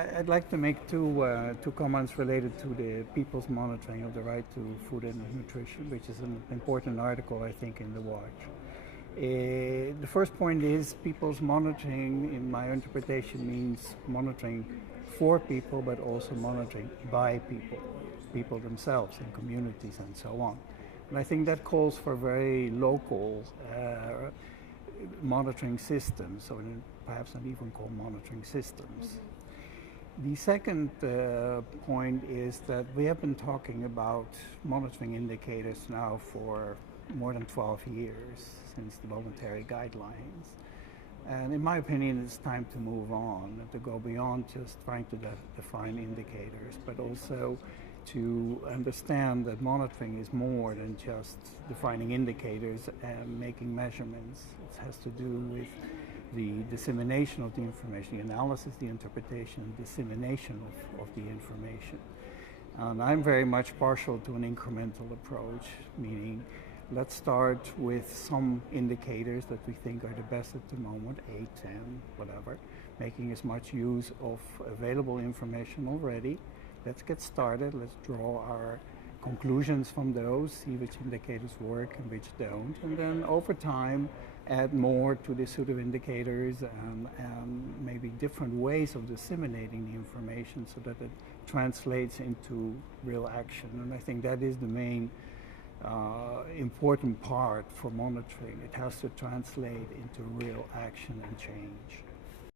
I'd like to make two comments related to the people's monitoring of the right to food and nutrition, which is an important article, I think, in the Watch. The first point is people's monitoring, in my interpretation, means monitoring for people, but also monitoring by people themselves in communities and so on. And I think that calls for very local monitoring systems, or perhaps not even called monitoring systems. Mm-hmm. The second point is that we have been talking about monitoring indicators now for more than 12 years, since the voluntary guidelines. And in my opinion, it's time to move on, to go beyond just trying to define indicators, but also to understand that monitoring is more than just defining indicators and making measurements. It has to do with the dissemination of the information, the analysis, the interpretation, and dissemination of the information. And I'm very much partial to an incremental approach, meaning let's start with some indicators that we think are the best at the moment, 8, 10, whatever, making as much use of available information already. Let's get started, let's draw our conclusions from those, see which indicators work and which don't, and then over time add more to this sort of indicators and maybe different ways of disseminating the information so that it translates into real action. And I think that is the main important part for monitoring. It has to translate into real action and change.